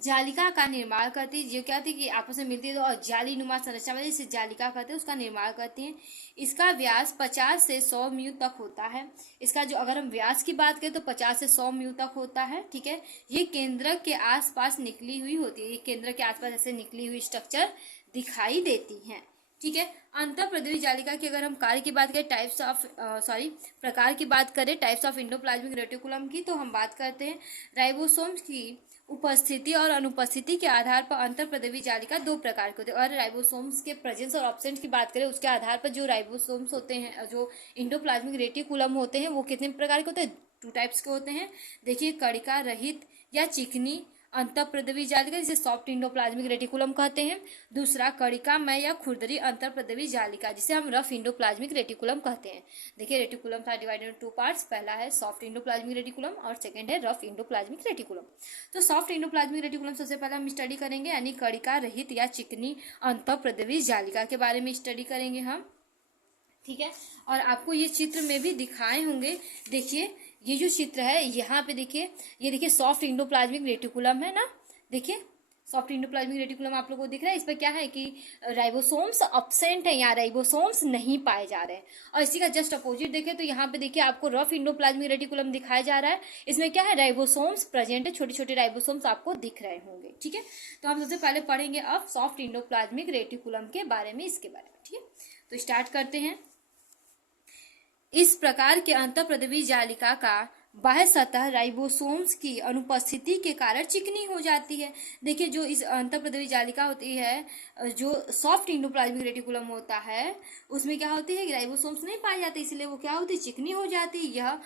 जालिका का निर्माण करती है। जो क्या होती है कि आपस में मिलती है तो जाली नुमा संरचना में जिसे जालिका कहते हैं, उसका निर्माण करती हैं। इसका व्यास 50 से 100 म्यू तक होता है। इसका जो अगर हम व्यास की बात करें तो 50 से 100 म्यू तक होता है। ठीक है, ये केंद्रक के आसपास निकली हुई होती है। ये केंद्रक के आसपास ऐसे निकली हुई स्ट्रक्चर दिखाई देती हैं। ठीक है, अंतःप्रद्रवी जालिका की अगर हम कार्य की बात करें, प्रकार की बात करें, टाइप्स ऑफ इंडोप्लाज्मिक रेटिकुलम की, तो हम बात करते हैं राइबोसोम्स की उपस्थिति और अनुपस्थिति के आधार पर अंतःप्रद्रवी जालिका 2 प्रकार के होते हैं। और राइबोसोम्स के प्रेजेंस और एब्सेंट की बात करें, उसके आधार पर जो राइबोसोम्स होते हैं, जो इंडोप्लाज्मिक रेटिकुलम होते हैं, वो कितने प्रकार के होते हैं, 2 टाइप्स के होते हैं। देखिए कणिका रहित या चिकनी अंतःप्रद्रवी जालिका जिसे सॉफ्ट इंडोप्लाज्मिक रेटिकुलम कहते हैं। दूसरा कणिकामय या खुरदरी अंतःप्रद्रवी जालिका जिसे हम रफ इंडोप्लाज्मिक रेटिकुलम कहते हैं। देखिए रेटिकुलम था डिवाइडेड टू पार्ट्स, पहला है सॉफ्ट इंडोप्लाज्मिक रेटिकुलम और सेकंड है रफ इंडोप्लाज्मिक रेटिकुलम। तो सॉफ्ट इंडोप्लाज्मिक रेटिकुलम सबसे पहले हम स्टडी करेंगे, यानी कणिका रहित या चिकनी अंतःप्रद्रवी जालिका के बारे में स्टडी करेंगे हम, ठीक है। और आपको ये चित्र में भी दिखाए होंगे, देखिए ये जो चित्र है यहाँ पे देखिए, ये देखिए सॉफ्ट इंडोप्लाज्मिक रेटिकुलम है ना, देखिए सॉफ्ट इंडोप्लाज्मिक रेटिकुलम आप लोगों को दिख रहा है। इस पर क्या है कि राइबोसोम्स अब्सेंट है, यहाँ राइबोसोम्स नहीं पाए जा रहे हैं। और इसी का जस्ट अपोजिट देखें तो यहाँ पे देखिए आपको रफ इंडोप्लाज्मिक रेटिकुलम दिखाया जा रहा है। इसमें क्या है, राइबोसोम्स प्रेजेंट है, छोटे छोटे राइबोसोम्स आपको दिख रहे होंगे, ठीक है। तो हम सबसे पहले पढ़ेंगे अब सॉफ्ट इंडोप्लाज्मिक रेटिकुलम के बारे में, इसके बारे में, ठीक है। तो स्टार्ट करते हैं। इस प्रकार के अंतःप्रद्रवी जालिका का बाह्य सतह राइबोसोम्स की अनुपस्थिति के कारण चिकनी हो जाती है। देखिए जो इस अंतःप्रद्रवी जालिका होती है, जो सॉफ्ट इंडोप्लाज्मिक रेटिकुलम होता है, उसमें क्या होती है कि राइबोसोम्स नहीं पाए जाते, इसलिए वो क्या होती है, चिकनी हो जाती है। यह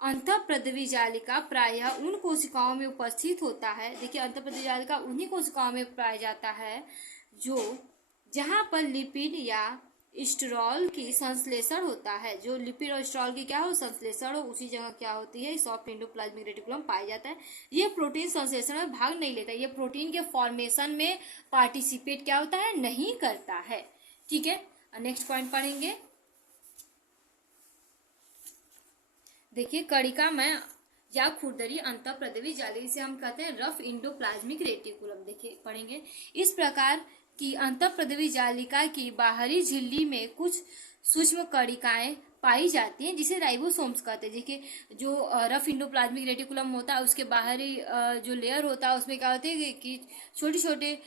अंतःप्रद्रवी जालिका प्रायः उन कोशिकाओं में उपस्थित होता है। देखिए अंतःप्रद्रवी जालिका उन्हीं कोशिकाओं में पाया जाता है जो जहां पर लिपिड या स्टेरॉल की संश्लेषण होता है। जो लिपिड और स्टेरॉल की क्या हो, संश्लेषण हो, उसी जगह क्या होती है, सॉफ्ट इंडोप्लाज्मिक रेटिकुलम पाया जाता है। ये प्रोटीन संश्लेषण में भाग नहीं लेता, ये प्रोटीन के फॉर्मेशन में पार्टिसिपेट क्या होता है, नहीं करता है, ठीक है। नेक्स्ट पॉइंट पढ़ेंगे। देखिए कणिकामय या खुरदरी अंतःप्रद्रवी जालिका जिसे हम कहते हैं रफ इंडोप्लाज्मिक रेटिकुलम, देखिए पढ़ेंगे। इस प्रकार की अंतःप्रद्रवी जालिका की बाहरी झिल्ली में कुछ सूक्ष्म कणिकाएं पाई जाती हैं जिसे राइबोसोम्स कहते हैं। देखिए जो रफ इंडोप्लाज्मिक रेटिकुलम होता है उसके बाहरी जो लेयर होता है उसमें क्या होती है कि छोटे छोटे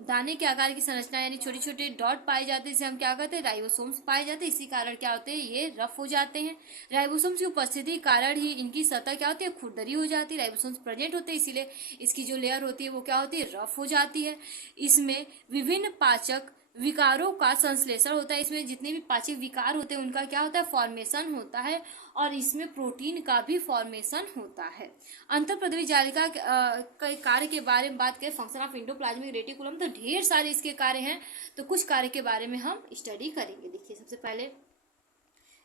दाने के आकार की संरचना यानी छोटे छोटे डॉट पाए जाते हैं, इसे हम क्या कहते हैं, राइबोसोम्स पाए जाते हैं। इसी कारण क्या होते हैं, ये रफ हो जाते हैं। राइबोसोम्स की उपस्थिति के कारण ही इनकी सतह क्या होती है, खुरदरी हो जाती है। राइबोसोम्स प्रेजेंट होते हैं इसीलिए इसकी जो लेयर होती है वो क्या होती है, रफ हो जाती है। इसमें विभिन्न पाचक विकारों का संश्लेषण होता है। इसमें जितने भी पाचक विकार होते हैं उनका क्या होता है, फॉर्मेशन होता है, और इसमें प्रोटीन का भी फॉर्मेशन होता है। अंतःप्रद्रवी जालिका के कार्य के बारे में बात करें, फंक्शन ऑफ इंडोप्लाज्मिक रेटिकुलम, तो ढेर सारे इसके कार्य हैं। तो कुछ कार्य के बारे में हम स्टडी करेंगे। देखिए सबसे पहले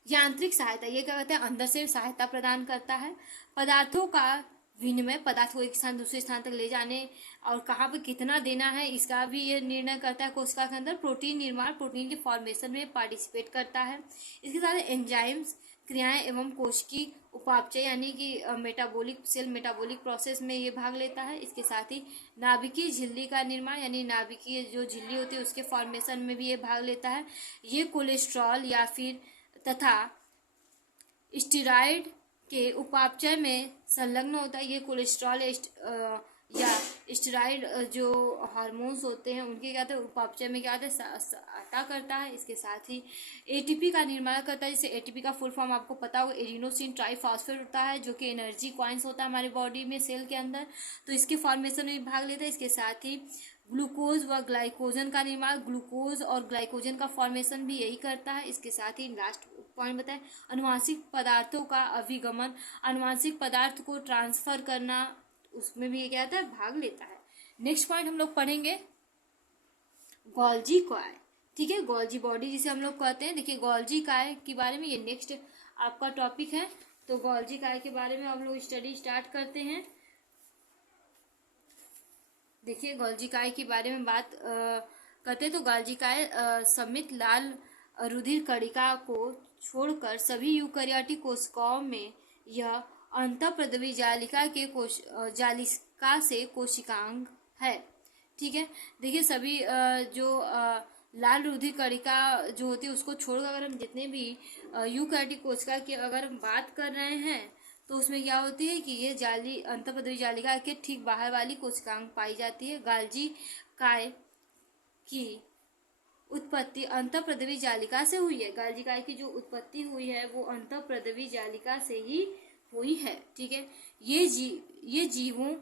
यांत्रिक सहायता, ये क्या कहते हैं, अंदर से सहायता प्रदान करता है। पदार्थों का विनिमय, पदार्थ को एक स्थान दूसरे स्थान तक ले जाने और कहाँ पे कितना देना है इसका भी ये निर्णय करता है। कोशिका के अंदर प्रोटीन निर्माण, प्रोटीन के फॉर्मेशन में पार्टिसिपेट करता है। इसके साथ एंजाइम्स क्रियाएं एवं कोशिकी उपापचय यानी कि मेटाबॉलिक सेल मेटाबॉलिक प्रोसेस में ये भाग लेता है। इसके साथ ही नाभिकीय झिल्ली का निर्माण यानी नाभिकीय जो झिल्ली होती है उसके फॉर्मेशन में भी ये भाग लेता है। ये कोलेस्ट्रॉल या फिर तथा स्टेरॉइड के उपापचय में संलग्न होता है। ये कोलेस्ट्रॉल या स्टेरॉइड जो हार्मोन्स होते हैं उनके क्या होते हैं, उपापचय में क्या होता है, सहायता करता है। इसके साथ ही एटीपी का निर्माण करता है। जैसे एटीपी का फुल फॉर्म आपको पता होगा, एडिनोसिन ट्राइफॉस्फेट होता है, जो कि एनर्जी कॉइन्स होता है हमारी बॉडी में सेल के अंदर, तो इसके फॉर्मेशन में भाग लेता है। इसके साथ ही ग्लूकोज व ग्लाइकोजन का निर्माण, ग्लूकोज और ग्लाइकोजन का फॉर्मेशन भी यही करता है। इसके साथ ही लास्ट पॉइंट बताएं, अनुवांशिक पदार्थों का अभिगमन, अनुवांशिक पदार्थ को ट्रांसफर करना, उसमें भी ये क्या होता है, भाग लेता है। नेक्स्ट पॉइंट हम लोग पढ़ेंगे गोल्जी काय, ठीक है, गोल्जी बॉडी जिसे हम लोग कहते हैं। देखिए गोल्जी काय के बारे में ये नेक्स्ट आपका टॉपिक है। तो गोल्जी काय के बारे में हम लोग स्टडी स्टार्ट करते हैं। देखिए गोल्जी काय के बारे में बात करते हैं। तो गोल्जी काय समित लाल रुधिर कणिका को छोड़कर सभी यूकेरियोटिक कोशिकाओं में यह अंतःप्रद्रवी जालिका के जालिका से कोशिकांग है, ठीक है। देखिए सभी जो लाल रुधिर कणिका जो होती है उसको छोड़कर अगर हम जितने भी यूकेरियोटिक कोशिका की अगर हम बात कर रहे हैं तो उसमें क्या होती है कि ये जाली अंतःप्रद्रवी जालिका के ठीक बाहर वाली कोशिकांग पाई जाती है। गोल्जी काय की उत्पत्ति अंतःप्रद्रवी जालिका से हुई है। गोल्जी काय की जो उत्पत्ति हुई है वो अंतःप्रद्रवी जालिका से ही हुई है, ठीक है। ये जीवों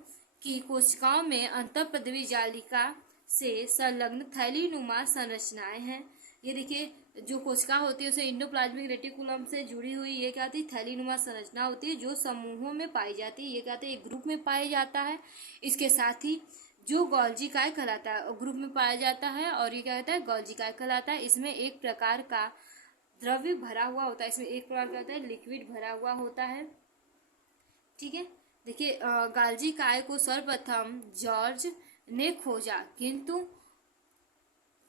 की कोशिकाओं में अंतःप्रद्रवी जालिका से संलग्न थैलीनुमा संरचनाएं हैं। ये देखिए जो कोशिका होती है उसे इंडोप्लाज्मिक रेटिकुलम से जुड़ी हुई ये क्या होती है, थैलीनुमा संरचना होती है जो समूहों में पाई जाती है। ये क्या होती है, एक ग्रुप में पाया जाता है। इसके साथ ही जो गोल्जी काय कहलाता है ग्रुप में पाया जाता है, और ये क्या कहता है, गोल्जी काय कहलाता है। इसमें एक प्रकार का द्रव्य भरा हुआ होता है, इसमें एक प्रकार का होता है लिक्विड भरा हुआ होता है। ठीक है, देखिए गाल्जी काय को सर्वप्रथम जॉर्ज ने खोजा, किंतु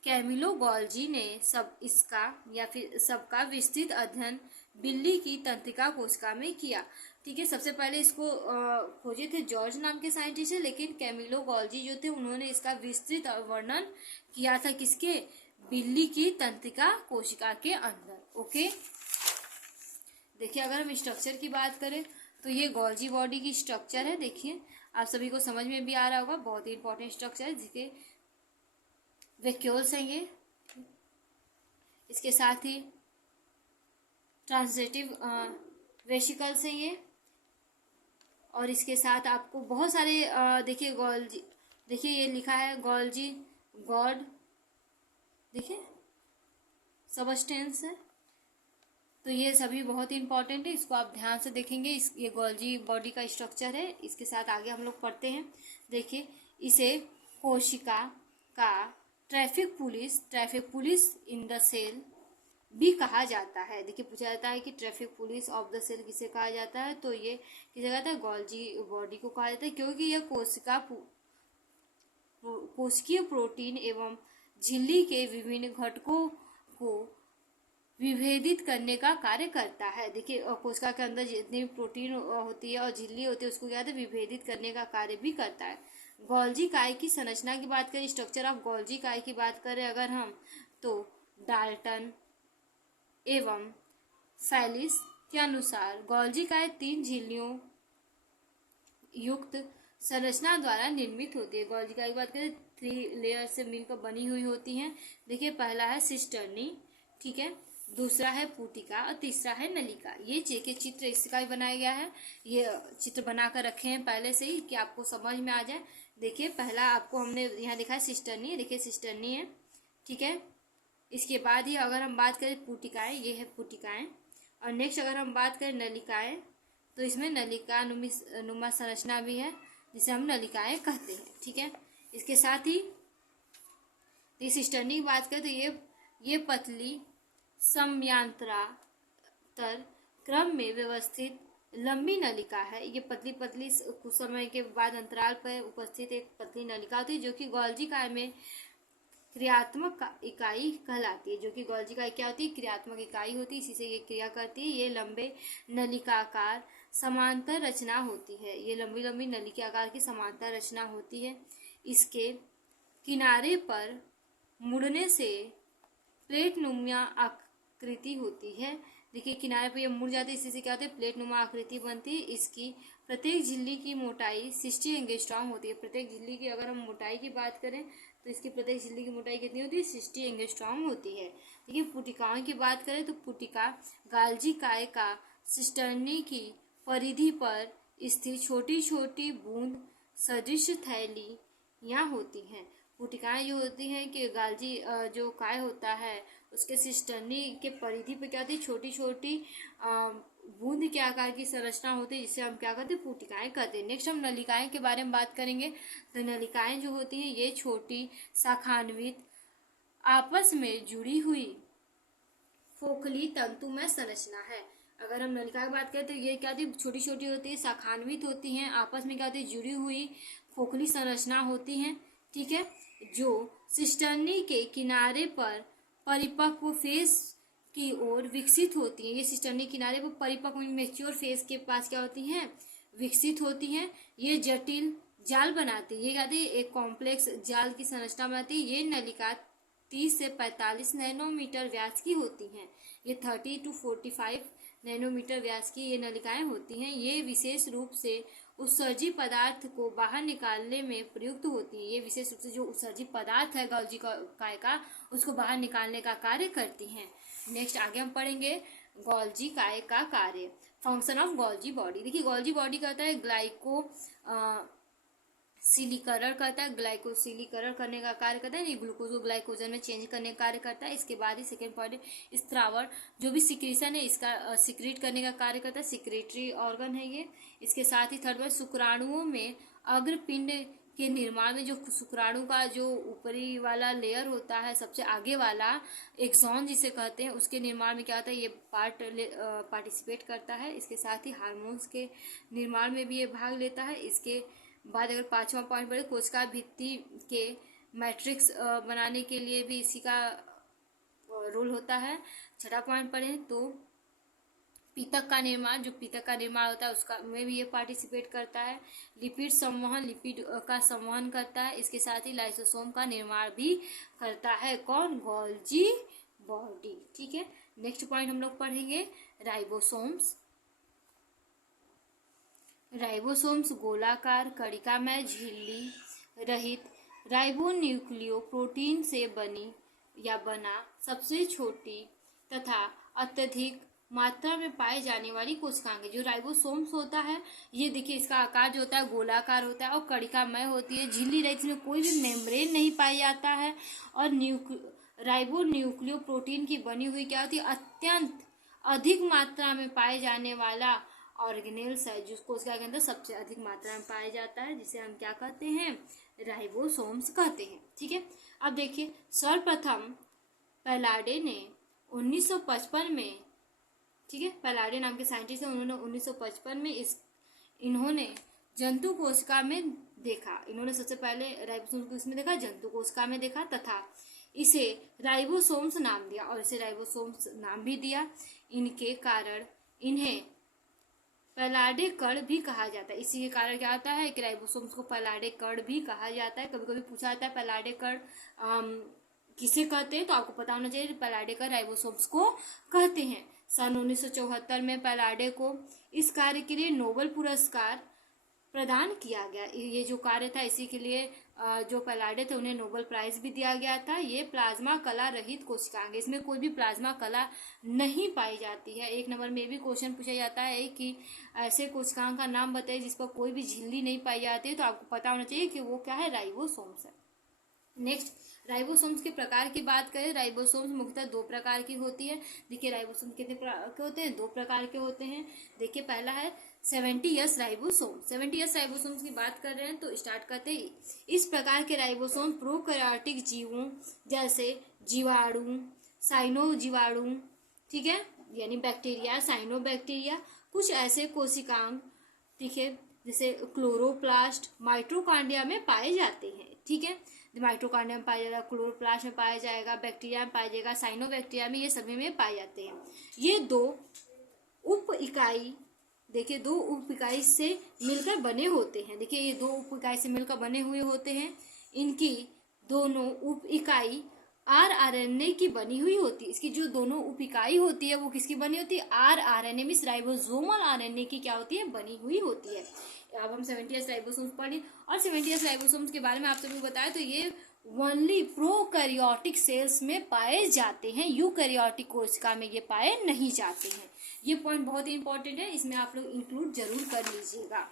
कैमिलो गोल्जी ने सब इसका या फिर सबका विस्तृत अध्ययन बिल्ली की तंत्रिका कोशिका में किया। ठीक है, सबसे पहले इसको खोजे थे जॉर्ज नाम के साइंटिस्ट है, लेकिन कैमिलो गोल्जी जो थे उन्होंने इसका विस्तृत वर्णन किया था किसके, बिल्ली की तंत्रिका कोशिका के अंदर। ओके, देखिए अगर हम स्ट्रक्चर की बात करें तो ये गोल्जी बॉडी की स्ट्रक्चर है। देखिए आप सभी को समझ में भी आ रहा होगा, बहुत ही इंपॉर्टेंट स्ट्रक्चर है, जिसके वैक्यूल्स हैं ये। इसके साथ ही ट्रांजिटिव वेसिकल्स हैं ये, और इसके साथ आपको बहुत सारे देखिए गोल्जी, देखिए ये लिखा है गोल्जी गॉड, देखिए सबस्टेंस है, तो ये सभी बहुत ही इंपॉर्टेंट है, इसको आप ध्यान से देखेंगे। ये गोल्जी बॉडी का स्ट्रक्चर है। इसके साथ आगे हम लोग पढ़ते हैं। देखिए इसे कोशिका का traffic police in the cell भी कहा जाता है। देखिए पूछा जाता है कि traffic police of the cell किसे कहा जाता है, तो ये किसे कहता है, गोल्जी बॉडी को कहा जाता है, क्योंकि यह कोशिकीय प्रोटीन एवं झिल्ली के विभिन्न घटकों को विभेदित करने का कार्य करता है। देखिए कोशिका के अंदर जितनी भी प्रोटीन होती है और झिल्ली होती है उसको क्या कहते हैं, विभेदित करने का कार्य भी करता है। गोल्जी काय की संरचना की बात करें, स्ट्रक्चर ऑफ गोल्जी काय की बात करें अगर हम, तो डाल्टन एवं फैलिस के अनुसार गोल्जी काय 3 झिल्लियों युक्त संरचना द्वारा निर्मित होती है। गोल्जी काय की बात करें 3 लेयर से मिलकर बनी हुई होती हैं। देखिए पहला है सिस्टर्नी, ठीक है, दूसरा है पुटिका और तीसरा है नलिका। ये चित्र इसका भी बनाया गया है, ये चित्र बनाकर रखे हैं पहले से ही कि आपको समझ में आ जाए। देखिए पहला आपको हमने यहाँ दिखा है सिस्टर्नी, देखिए सिस्टर्नी है, ठीक है। इसके बाद ही अगर हम बात करें पुटिकाएं, ये है पुटिकाएं, और नेक्स्ट अगर हम बात करें नलिकाएं तो इसमें नलिका नुमा संरचना भी है जिसे हम नलिकाएं कहते हैं, ठीक है। इसके साथ ही सिस्टर्नी की बात करें तो ये पतली समयांतरातर क्रम में व्यवस्थित लंबी नलिका है। ये पतली कुछ समय के बाद अंतराल पर उपस्थित एक पतली नलिका होती है जो कि गोल्जी काय में क्रियात्मक इकाई कहलाती है। जो कि गोल्जी काय क्या होती है, क्रियात्मक इकाई होती है, इसी से ये क्रिया करती है। ये लंबे नलिकाकार समांतर रचना होती है, ये लंबी लंबी नलिकाकार की समांतर रचना होती है। इसके किनारे पर मुड़ने से प्लेटनुमा आकृति होती है। देखिए किनारे पर ये मुड़ जाती है, इसी से क्या होता है, प्लेटनुमा आकृति बनती है। इसकी प्रत्येक झिल्ली की मोटाई 60 एंगस्ट्रॉम होती है। प्रत्येक झिल्ली की अगर हम मोटाई की बात करें तो इसकी प्रत्येक झिल्ली की मोटाई कितनी होती है, 60 एंगस्ट्रॉम होती है। देखिए पुटिकाओं की बात करें तो पुटिका गाल्जी काय का सिस्टर्नी की परिधि पर स्थित छोटी छोटी बूंद सदृश थैलियाँ होती हैं। पुटिकाएं जो होती हैं कि गाल्जी जो काय होता है उसके सिस्टर्नी के परिधि पे क्या होती है, छोटी छोटी बूंद के आकार की संरचना होती है, जिसे हम क्या कहते हैं, पुटिकाएं कहते हैं। नेक्स्ट हम नलिकाएं के बारे में बात करेंगे। तो नलिकाएं जो होती हैं ये छोटी शाखान्वित आपस में जुड़ी हुई खोखली तंतुमय संरचना है। अगर हम नलिका की बात करें तो ये क्या होती है, छोटी छोटी होती है, शाखान्वित होती हैं, आपस में क्या होती है, जुड़ी हुई खोखली संरचना होती हैं, ठीक है, जो सिस्टर्नी के किनारे पर परिपक्व फेस की ओर विकसित होती हैं। ये सिस्टर्नी किनारे पर परिपक्व मैच्योर फेस के पास क्या होती हैं, विकसित होती हैं। ये जटिल जाल बनाती है, ये कहती है एक कॉम्प्लेक्स जाल की संरचना बनाती है। ये नलिका 30 से 45 नैनोमीटर व्यास की होती हैं। ये 30 to 45 नैनोमीटर व्यास की ये नलिकाएं होती हैं। ये विशेष रूप से उत्सर्जी पदार्थ को बाहर निकालने में प्रयुक्त होती है। ये विशेष रूप से जो उत्सर्जी पदार्थ है गोल्जी काय का उसको बाहर निकालने का कार्य करती हैं। नेक्स्ट आगे हम पढ़ेंगे गोल्जी काय का कार्य, फंक्शन ऑफ गोल्जी बॉडी। देखिए गोल्जी बॉडी का होता है ग्लाइको शीलीकरण करता है, ग्लाइकोसिलीकरण करने का कार्य करता है, ये ग्लूकोज को ग्लाइकोजन में चेंज करने का कार्य करता है। इसके बाद ही सेकेंड पॉइंट है स्त्रावण, जो भी सिक्रीशन है इसका सिक्रीट करने का कार्य करता है, सिक्रेटरी ऑर्गन है ये। इसके साथ ही थर्ड पॉइंट शुक्राणुओं में अग्रपिंड के निर्माण में जो शुक्राणु का जो ऊपरी वाला लेयर होता है, सबसे आगे वाला एक्सॉन जिसे कहते हैं, उसके निर्माण में क्या होता है, ये पार्टिसिपेट करता है। इसके साथ ही हार्मोन्स के निर्माण में भी ये भाग लेता है। इसके बाद अगर पांचवा पॉइंट पढ़े, कोशिका भित्ति के मैट्रिक्स बनाने के लिए भी इसी का रोल होता है। छठा पॉइंट पढ़े तो पीतक का निर्माण, जो पीतक का निर्माण होता है उसका में भी ये पार्टिसिपेट करता है। लिपिड संवहन, लिपिड का संवहन करता है। इसके साथ ही लाइसोसोम का निर्माण भी करता है। कौन? Golgi body. ठीक है, नेक्स्ट पॉइंट हम लोग पढ़ेंगे राइबोसोम्स। राइबोसोम्स गोलाकार कणिकामय झिल्ली रहित राइबोन्यूक्लियो प्रोटीन से बनी या बना सबसे छोटी तथा अत्यधिक मात्रा में पाए जाने वाली कोशिकाएं। जो राइबोसोम्स होता है, ये देखिए इसका आकार जो होता है गोलाकार होता है और कणिकामय होती है, झिल्ली रहित, इसमें कोई भी मेम्ब्रेन नहीं पाया जाता है। और राइबोन्यूक्लियो प्रोटीन की बनी हुई क्या होती है, अत्यंत अधिक मात्रा में पाए जाने वाला ऑर्गेनेल्स है, जो कोशिका के अंदर सबसे अधिक मात्रा में पाया जाता है, जिसे हम क्या कहते हैं, राइबोसोम्स कहते हैं। ठीक है, अब देखिए सर्वप्रथम पैलाडे ने 1955 में, ठीक है, पैलाडे नाम के साइंटिस्ट हैं, उन्होंने 1955 में इन्होंने जंतु कोशिका में देखा। इन्होंने सबसे पहले राइबोसोम्स को इसमें देखा, जंतु कोशिका में देखा, तथा इसे राइबोसोम्स नाम दिया और इसे राइबोसोम्स नाम भी दिया। इनके कारण इन्हें पैलाडे कण भी कहा जाता है। इसी के कारण क्या होता है कि राइबोसोम्स को पैलाडे कण भी कहा जाता है। कभी कभी पूछा जाता है पैलाडे कण किसे कहते हैं, तो आपको पता होना चाहिए पैलाडे कण राइबोसोम्स को कहते हैं। सन 1974 में पैलाडे को इस कार्य के लिए नोबेल पुरस्कार प्रदान किया गया। ये जो कार्य था इसी के लिए जो पैलाडे थे उन्हें नोबेल प्राइज भी दिया गया था। ये प्लाज्मा कला रहित कोशिकाएं, इसमें कोई भी प्लाज्मा कला नहीं पाई जाती है। एक नंबर में भी क्वेश्चन पूछा जाता है कि ऐसे कोशिकाओं का नाम बताइए जिस पर कोई भी झिल्ली नहीं पाई जाती है, तो आपको पता होना चाहिए कि वो क्या है, राइबोसोम्स है। नेक्स्ट, राइबोसोम्स के प्रकार की बात करें, राइबोसोम्स मुख्यतः दो प्रकार की होती है। देखिए राइबोसोम कितने प्रकार के होते हैं, दो प्रकार के होते हैं। देखिए पहला है 70S राइबोसोम। 70S राइबोसोम्स की बात कर रहे हैं तो स्टार्ट करते हैं। इस प्रकार के राइबोसोम प्रोकैरियोटिक जीवों जैसे जीवाणु, साइनोजीवाणु, ठीक है, यानी बैक्टीरिया, साइनोबैक्टीरिया, कुछ ऐसे कोशिकांग, ठीक है, जैसे क्लोरोप्लास्ट, माइटोकॉन्ड्रिया में पाए जाते हैं। ठीक है, माइटोकॉन्ड्रिया में पाया जाएगा, क्लोरोप्लास्ट में पाया जाएगा, बैक्टीरिया में पाया जाएगा, साइनोबैक्टीरिया में, ये सभी में पाए जाते हैं। ये दो उप इकाई, देखिए दो उप इकाई से मिलकर बने होते हैं। देखिए ये दो उप इकाई से मिलकर बने हुए होते हैं। इनकी दोनों उप इकाई आरएनए की बनी हुई होती है। इसकी जो दोनों उप इकाई होती है वो किसकी बनी होती है, आरएनए मींस राइबोसोमल आरएनए की क्या होती है, बनी हुई होती है। अब हम 70S राइबोसोम्स पढ़े और 70S राइबोसोम्स के बारे में आप सभी को बताया, तो ये ओनली प्रोकैरियोटिक सेल्स में पाए जाते हैं, यूकैरियोटिक कोशिका में ये पाए नहीं जाते हैं। ये पॉइंट बहुत ही इंपॉर्टेंट है, इसमें आप लोग इंक्लूड जरूर कर लीजिएगा।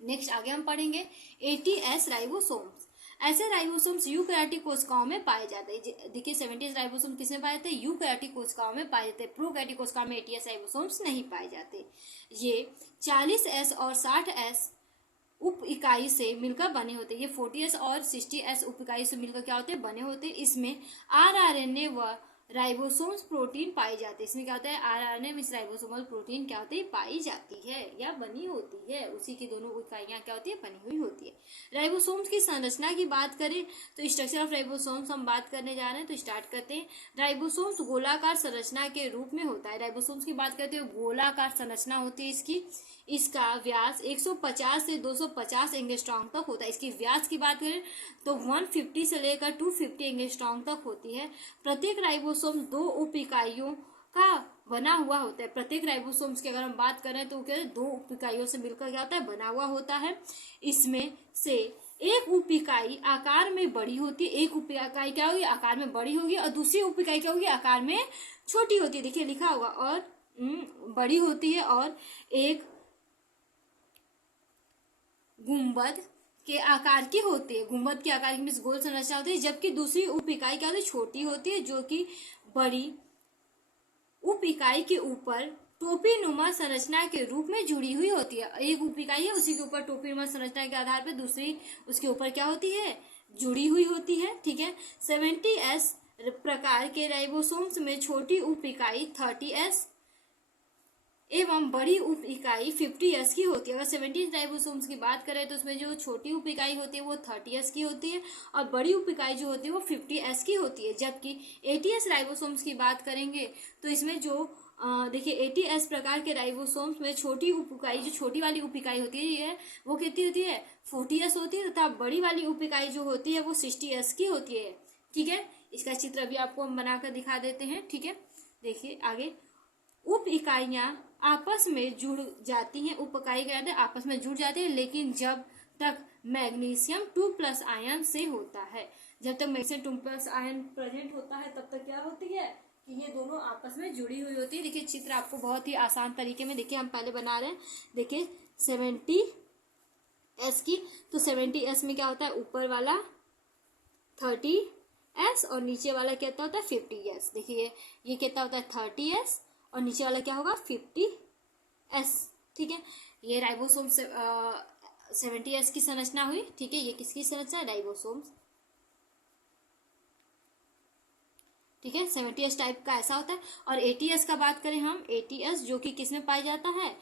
नेक्स्ट आगे हम पढ़ेंगे 80S राइबोसोम्स। ऐसे राइबोसोम्स यूकैरियोटिक कोशिकाओं में पाए जाते हैं। देखिए 70S राइबोसोम किसमें पाए जाते हैं, यूकैरियोटिक कोशिकाओं में पाए जाते हैं। प्रोकैरियोटिक कोशिकाओं में 80S राइबोसोम्स नहीं पाए जाते। ये 40S और 60S उप इकाई से मिलकर बने होते हैं। ये 40S और 60S उप इकाई से मिलकर क्या होते हैं, बने होते हैं। इसमें आरएनए व राइबोसोम्स प्रोटीन पाई जाती है। इसमें क्या होता है, आरएनए में राइबोसोमल प्रोटीन क्या होती है, पाई जाती है या बनी होती है। उसी की दोनों इकाइयां क्या होती है, बनी हुई होती है। राइबोसोम्स की संरचना की बात करें तो स्ट्रक्चर ऑफ राइबोसोम्स हम बात करने जा रहे हैं, तो स्टार्ट करते हैं। राइबोसोम्स गोलाकार संरचना के रूप में होता है। राइबोसोम्स की बात करते हैं, गोलाकार संरचना होती है इसकी। इसका व्यास 150 से 250 एंगस्ट्रॉम तक होता है। इसकी व्यास की बात करें तो 150 से लेकर 250 एंगस्ट्रॉम तक होती है। प्रत्येक राइबोसोम दो उप इकाइयों का बना हुआ होता है। प्रत्येक राइबोसोम्स की अगर हम बात करें तो क्या दो उप इकाइयों से मिलकर क्या होता है, बना हुआ होता है। इसमें से एक उप इकाई आकार में बड़ी होती है, एक उप इकाई क्या होगी, आकार में बड़ी होगी, और दूसरी उप इकाई क्या होगी, आकार में छोटी होती है। देखिए लिखा होगा, और बड़ी होती है, और एक गुंबद के आकार की होती है, गुंबद के आकार की मीन्स गोल संरचना होती है, जबकि दूसरी उप इकाई क्या होती है, छोटी होती है, जो कि बड़ी उप इकाई के ऊपर टोपी नुमा संरचना के रूप में जुड़ी हुई होती है। एक उप इकाई है, उसी के ऊपर टोपी नुमा संरचना के आधार पर दूसरी उसके ऊपर क्या होती है, जुड़ी हुई होती है। ठीक है, 70S प्रकार के राइबोसोम्स में छोटी उप इकाई 30S एवं बड़ी उप इकाई 50S की होती है। अगर 70 राइबोसोम्स की बात करें तो उसमें जो छोटी उप इकाई होती है वो 30S की होती है और बड़ी उप इकाई जो होती है वो 50S की होती है। जबकि 80S राइबोसोम्स की बात करेंगे तो इसमें जो देखिए 80S प्रकार के राइबोसोम्स में छोटी उप इकाई, जो छोटी वाली उप इकाई होती है वो कितनी होती है, 40S होती है, तथा बड़ी वाली उप इकाई जो होती है वो 60S की होती है। ठीक है, इसका चित्र अभी आपको हम बनाकर दिखा देते हैं। ठीक है, देखिए आगे, उप इकाइयां आपस में जुड़ जाती हैं, उप इकाई क्या है आपस में जुड़ जाती है, लेकिन जब तक मैग्नीशियम 2+ आयन से होता है, जब तक मैग्नीशियम 2+ आयन प्रेजेंट होता है तब तक क्या होती है कि ये दोनों आपस में जुड़ी हुई होती है। देखिए चित्र आपको बहुत ही आसान तरीके में, देखिए हम पहले बना रहे हैं, देखिए 70S की, तो 70S में क्या होता है, ऊपर वाला 30S और नीचे वाला कितना होता है 50S। देखिए ये कितना होता है 30S और नीचे वाला क्या होगा 50S। ठीक है, ये राइबोसोम 70S की संरचना हुई। ठीक है, ये किसकी संरचना है, राइबोसोम्स। ठीक है, 70S टाइप का ऐसा होता है। और 80S का बात करें हम, 80S जो कि किस में पाया जाता है,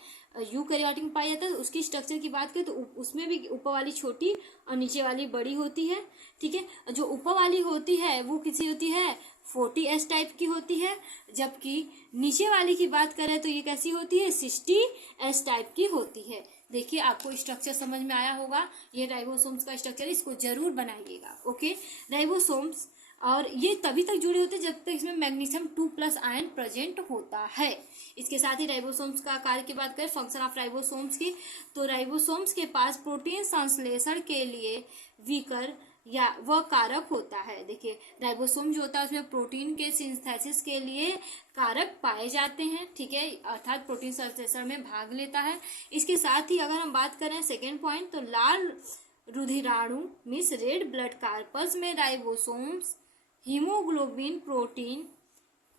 यूकैरियोटिक में पाया जाता है। उसकी स्ट्रक्चर की बात करें तो उसमें भी ऊपर वाली छोटी और नीचे वाली बड़ी होती है। ठीक है, जो ऊपर वाली होती है वो किसी होती है 40S टाइप की होती है, जबकि नीचे वाली की बात करें तो ये कैसी होती है 60S टाइप की होती है। देखिए आपको स्ट्रक्चर समझ में आया होगा, ये राइबोसोम्स का स्ट्रक्चर, इसको जरूर बनाइएगा। ओके, राइबोसोम्स, और ये तभी तक जुड़े होते हैं जब तक इसमें मैग्नीशियम 2+ आयन प्रेजेंट होता है। इसके साथ ही राइबोसोम्स का आकार की बात करें, फंक्शन ऑफ राइबोसोम्स की, तो राइबोसोम्स के पास प्रोटीन संश्लेषण के लिए विकर या वह कारक होता है। देखिए राइबोसोम जो होता है उसमें प्रोटीन के सिंथेसिस के लिए कारक पाए जाते हैं। ठीक है, अर्थात प्रोटीन संश्लेषण में भाग लेता है। इसके साथ ही अगर हम बात करें सेकेंड पॉइंट, तो लाल रुधिराणु मीन्स रेड ब्लड कार्पस में राइबोसोम्स हीमोग्लोबिन प्रोटीन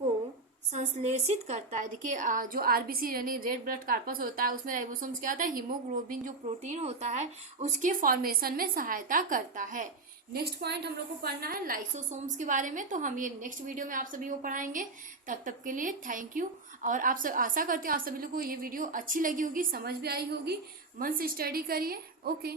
को संश्लेषित करता है। देखिए जो आरबीसी यानी रेड ब्लड कार्पस होता है उसमें राइबोसोम्स क्या होता है, हीमोग्लोबिन जो प्रोटीन होता है उसके फॉर्मेशन में सहायता करता है। नेक्स्ट पॉइंट हम लोग को पढ़ना है लाइसोसोम्स के बारे में, तो हम ये नेक्स्ट वीडियो में आप सभी को पढ़ाएंगे। तब तक के लिए थैंक यू, और आप सब आशा करते हैं आप सभी लोग को ये वीडियो अच्छी लगी होगी, समझ भी आई होगी। मन से स्टडी करिए। ओके।